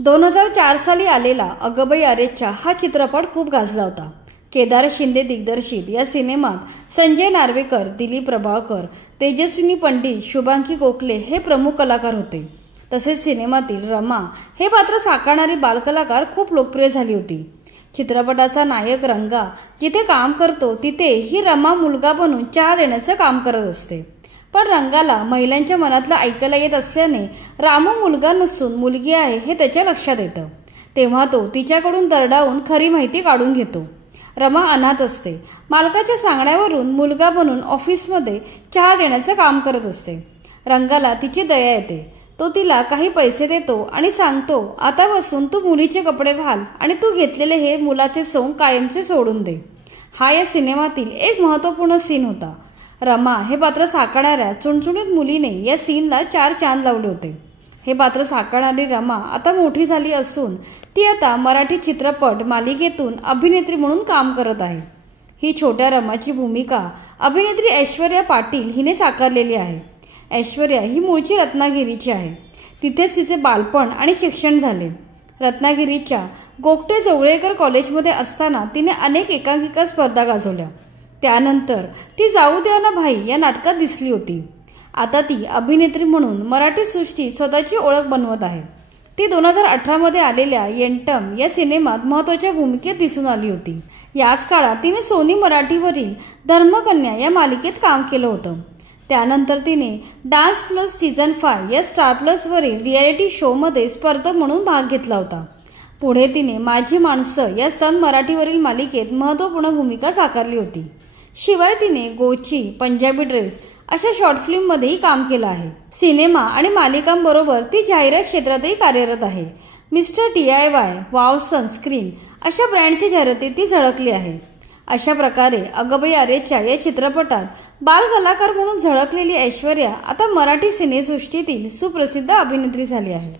2004 साली आलेला अगबाई अरेच्चा हा चित्रपट खूप गाजला होता। केदार शिंदे दिग्दर्शित या सिनेमात संजय नार्वेकर, दिलीप प्रभावळकर, तेजस्विनी पंडित, शुभांगी गोखले हे प्रमुख कलाकार होते। तसेच सिनेमातील रमा हे पात्र साकारणारी बालकलाकार खूप लोकप्रिय झाली होती। चित्रपटाचा नायक रंगा जिथे काम करतो तिथे ही रमा मुलगा बनून चहा देण्याचं काम करत असते। पण रंगाला महिलांच्या मनातलं ऐकायला येत असल्याने रामू मुलगा नसून मुलगी आहे हे त्याच्या लक्षात येतं। तेव्हा तो तिच्याकडून दरडावून खरी माहिती काढून घेतो। रमा अनाथ असते। मालकाच्या सांगण्यावरून मुलगा बनून ऑफिसमध्ये चहा देण्याचं काम करत असते। रंगाला तिची दया येते। तो तिला काही पैसे देतो आणि सांगतो, आतापासून तू मुलीचे कपडे घाल आणि तू घेतलेले हे मुलाचे सोंग कायमचे सोडून दे। हा या सिनेमातील एक महत्त्वपूर्ण सीन होता। रमा हे पात्र साकारणाऱ्या चुणचुणीत मुलीने या सीनला 4 चांद लावले होते। हे पात्र साकारणारी रमा आता मोठी झाली असून ती आता मराठी चित्रपट मालिकेतून अभिनेत्री म्हणून काम करत आहे। ही छोट्या रमाची भूमिका अभिनेत्री ऐश्वर्या पाटील हिने साकारलेली आहे। ऐश्वर्या ही मूळची रत्नागिरीची आहे। तिथेच तिचे बालपण आणि शिक्षण झाले। रत्नागिरीच्या गोगटे जवळेकर कॉलेजमध्ये असताना तिने अनेक एकांकिका स्पर्धा गाजवल्या। त्यानंतर ती जाऊ द्या ना भाई या नाटकात दिसली होती। आता ती अभिनेत्री म्हणून मराठी सृष्टीत स्वतःची ओळख बनवत आहे। ती 2018 मध्ये आलेल्या येंटम या सिनेमात महत्त्वाच्या भूमिकेत दिसून आली होती। याच काळात तिने सोनी मराठीवरील धर्मकन्या या मालिकेत काम केलं होतं। त्यानंतर तिने डान्स प्लस सीझन 5 या स्टार प्लस वरील रियालिटी शो मध्ये स्पर्धक म्हणून भाग घेतला होता। पुढे तिने माझी माणसं या सन मराठीवरील मालिकेत महत्त्वपूर्ण भूमिका साकारली होती। शिवाय तिने गोची, पंजाबी ड्रेस अशा शॉर्ट फिल्म मध्येही काम केलं आहे। सिनेमा आणि मालिकांबरोबर ती जाहिरात क्षेत्रातही कार्यरत आहे। मिस्टर DIY, वाव सनस्क्रीन अशा ब्रँडच्या जाहिरातीत ती झळकली आहे। अशा प्रकारे अगबाई अरेच्चा या चित्रपटात बाल कलाकार म्हणून झळकलेली ऐश्वर्या आता मराठी सिनेसृष्टीतील सुप्रसिद्ध अभिनेत्री झाली आहे।